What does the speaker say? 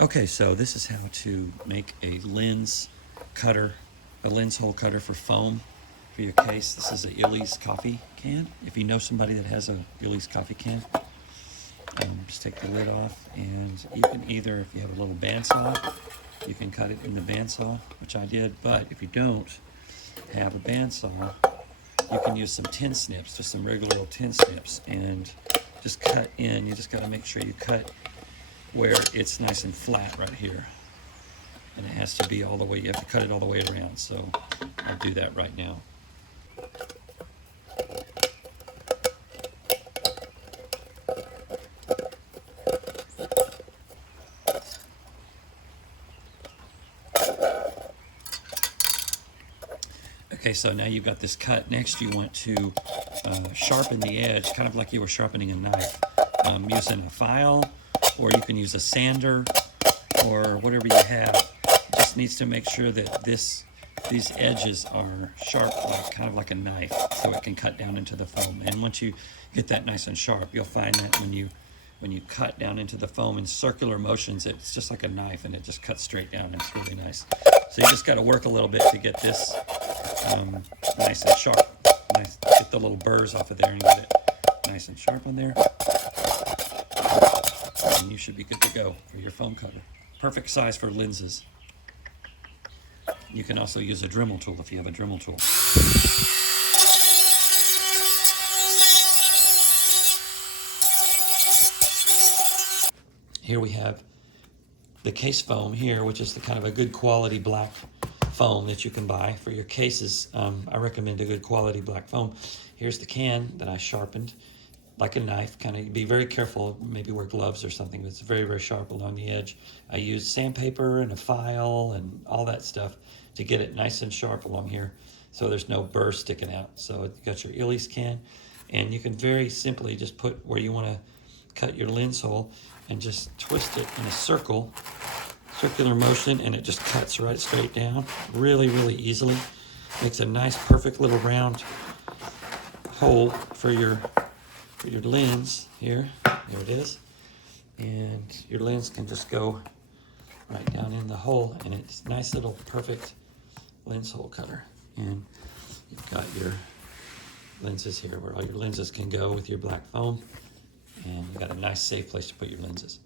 Okay, so this is how to make a lens cutter, a lens hole cutter for foam for your case. This is an Illy's coffee can. If you know somebody that has a Illy's coffee can, just take the lid off, and you can either, if you have a little bandsaw, you can cut it in the bandsaw, which I did, but if you don't have a bandsaw, you can use some tin snips, just some regular old tin snips, and just cut in. You just got to make sure you cut where it's nice and flat right here, and it has to be all the way, you have to cut it all the way around. So I'll do that right now. Okay, so now you've got this cut. Next you want to sharpen the edge, kind of like you were sharpening a knife, using a file, or you can use a sander, or whatever you have. It just needs to make sure that these edges are sharp, kind of like a knife, so it can cut down into the foam. And once you get that nice and sharp, you'll find that when you cut down into the foam in circular motions, it's just like a knife, and it just cuts straight down, and it's really nice. So you just got to work a little bit to get this nice and sharp. Nice, get the little burrs off of there and get it nice and sharp on there. And you should be good to go for your foam cutter. Perfect size for lenses. You can also use a Dremel tool if you have a Dremel tool. Here we have the case foam here, which is the kind of a good quality black foam that you can buy for your cases. I recommend a good quality black foam. Here's the can that I sharpened like a knife. Kind of be very careful, maybe wear gloves or something, but it's very, very sharp along the edge. I used sandpaper and a file and all that stuff to get it nice and sharp along here, so there's no burr sticking out. So you got your Illy's can, and you can very simply just put where you want to cut your lens hole and just twist it in a circular motion, and it just cuts right straight down really, really easily. Makes a nice, perfect little round hole for your lens here. There it is. And your lens can just go right down in the hole, and it's a nice little perfect lens hole cutter. And you've got your lenses here where all your lenses can go with your black foam, and you've got a nice safe place to put your lenses.